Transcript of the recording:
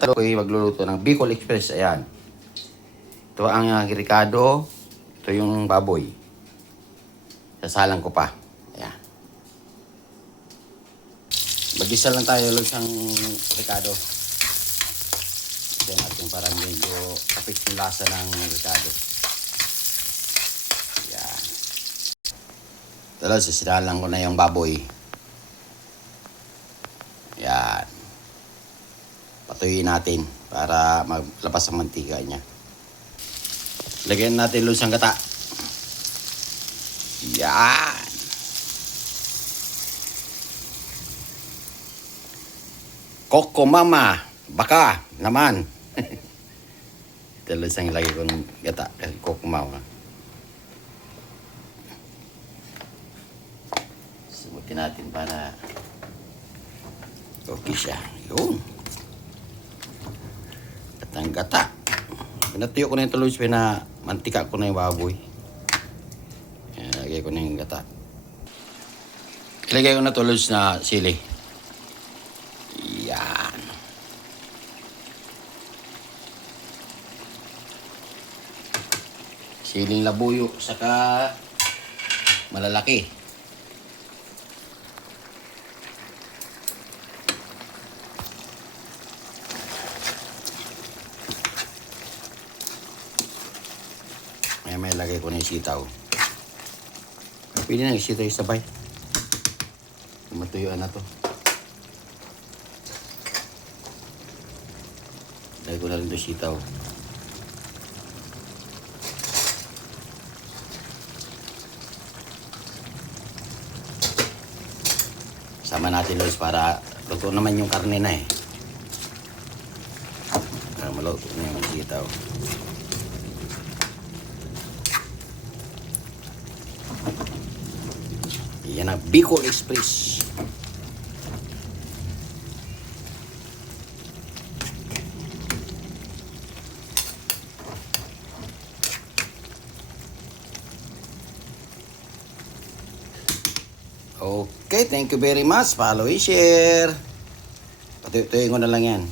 Ako'y magluluto ng Bicol Express. Ayan. Ito ang ricado. Ito yung baboy. Sasalang ko pa. Ayan. Mag-isa lang tayo lang siyang ricado. Ito natin para medyo kapit yung lasa ng ricado. Ayan. Tapos sasinalang ko na yung baboy. Ayan. Patuyuin natin para maglabas ang mantika niya. Lagyan natin lusang gata. Yan. Coco Mama. Baka naman. Ito lusang lagay ko ng gata. Coco Mama. Subutin natin para okay siya. Yun. Gatang gata. Pinatuyo ko na yung tuloy na mantika ko na yung baboy. Ilagay ko na yung gata. Ilagay ko na tuloy na sili. Yan. Siling labuyo saka malalaki. May lagay ko na yung sitaw. Pwede na yung sitaw yung sabay. Matuyuan na to. Lagay ko na rin yung sitaw. Sama natin Lois para luto naman yung karne na eh. Para maluto na yung sitaw. Yan ang Bicol Express. Okay, thank you very much. Follow and share. Patuyuin ko na lang yan.